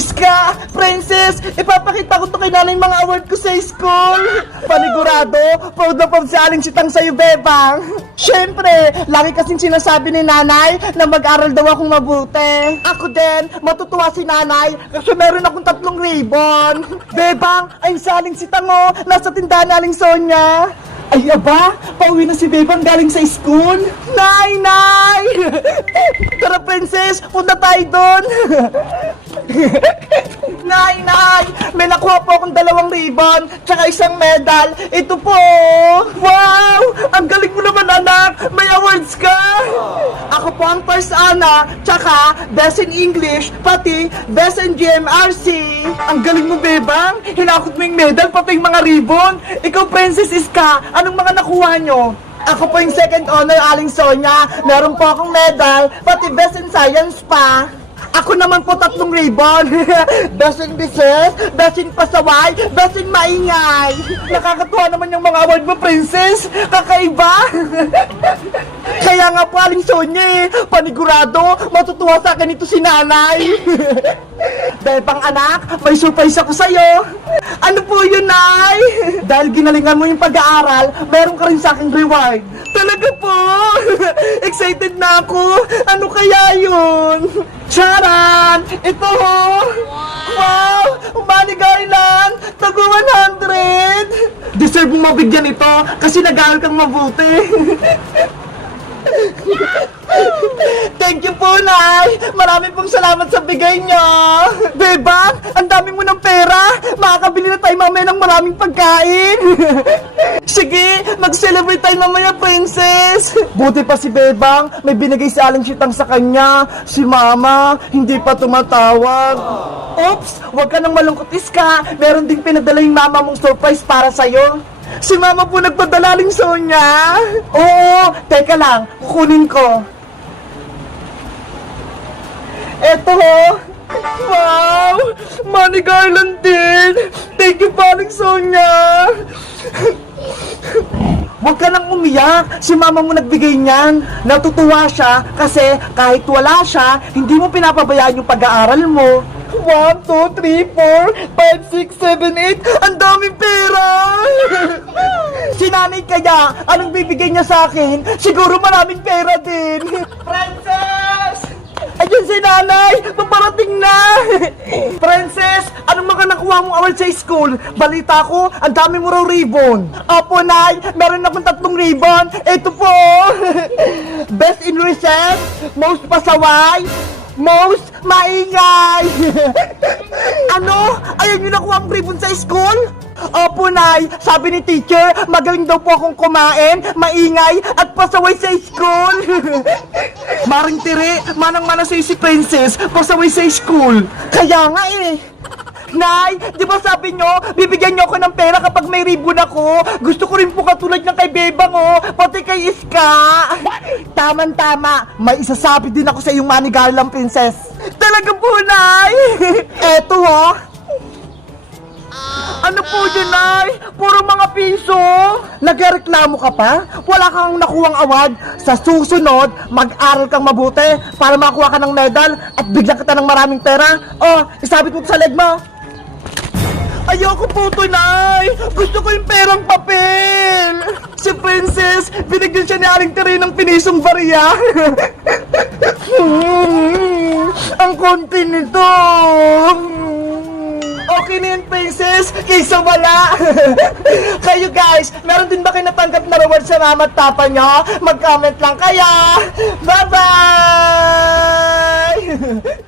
Iska, Princess, ipapakita ko to kay nanay mga award ko sa school. Panigurado, proud na proud si Aling Sitang sa'yo, Bebang. Siyempre, lagi kasing sinasabi ni nanay na mag-aral daw akong mabuti. Ako din, matutuwa si nanay kasi meron akong tatlong ribbon. Bebang, ay sa Aling Sitang oh, nasa tindahan ni Aling Sonya. Ay, aba, pauwi na si Bebang galing sa school. Nay, nay! Tara, princess, punta tayo doon. nay, nay! May nakuha po akong dalawang ribbon, tsaka isang medal. Ito po! Wow! Ang galing mo naman, anak! May awards ka! Ako po ang first Ana, tsaka best in English, pati best in GMRC. Ang galing mo, Bebang! Hinakot mo yung medal, pati yung mga ribbon. Ikaw, Princess Iska, anong mga nakuha nyo? Ako po yung second honor, Aling Sonya. Meron po akong medal, pati best in science pa. Ako naman po tatlong ribbon. best in business, best in pasaway, best in maingay. Nakakatuwa naman yung mga award mo, princess. Kakaiba. Kaya nga po, Aling Sonya eh. Panigurado, matutuwa sa akin ito si nanay. Dahil pang anak, may surprise ako sa'yo. Ano po yun, Nay? Dahil ginalingan mo yung pag-aaral, meron ka rin sa aking reward. Talaga po? Excited na ako. Ano kaya yun? Charan! Ito ho! Wow! Money Garland! Tago 100! Deserve mo mabigyan ito kasi nag-aaral kang mabuti. Thank you po, Nay! Marami pong salamat sa bigay niyo! Bebang, ang dami mo ng pera! Makakabili na tayo mamaya ng maraming pagkain! Sige, mag-celebrate tayo mamaya, princess! Buti pa si Bebang, may binigay si Aling Sitang sa kanya. Si Mama, hindi pa tumatawag. Oops, huwag ka nang malungkot, Iska. Meron ding pinadala yung mama mong surprise para sa'yo. Si Mama po nagpadala rin Sonya. Oo, teka lang, kukunin ko. Eto ho. Wow! Money Garland din! Thank you, paring Sonya! Huwag ka nang umiyak! Si mama mo nagbigay niyan! Natutuwa siya kasi kahit wala siya, hindi mo pinapabayaan yung pag-aaral mo. 1, 2, 3, 4, 5, 6, 7, 8 Ang daming pera! si nanay kaya, anong bibigay niya sa akin? Siguro maraming pera din! Princess! Si nanay! Paparating na! Princess, anong mga nakuha mong award sa school? Balita ko, ang dami mo raw ribbon. Opo, nay, meron akong tatlong ribbon. Ito po! Best in recess, most pasaway, most maingay! ano? Ayun yung nakuha mong ribbon sa school? Opo, Nay. Sabi ni teacher, magaling daw po akong kumain, maingay, at pasaway sa school. Maring tire, manang-mana sa si Princess, pasaway sa school. Kaya nga eh. Nay, di ba sabi nyo, bibigyan nyo ako ng pera kapag may ribbon ako? Gusto ko rin po katulad ng kay Bebang, oh, pati kay Iska. Taman-tama, may isasabi din ako sa iyong manigalang princess. Talaga po, Nay. Eto, oh. Ano po yun, Nay? Puro mga piso? Nagreklamo ka pa? Wala kang nakuhang award? Sa susunod, mag-aral kang mabuti para makuha ka ng medal at bigyan kita ng maraming pera. Oh, isabit mo sa leg mo. Ayoko po to, Nay! Gusto ko yung perang papel! Si Princess, binigyan siya ni Aling Tere ng pinisong barya! Hmm, ang konti nito! Okay na yan, princess! Kaysa wala! kayo guys, meron din ba kayo natanggap na reward sa mama at papa nyo? Mag-comment lang kayo! Bye-bye!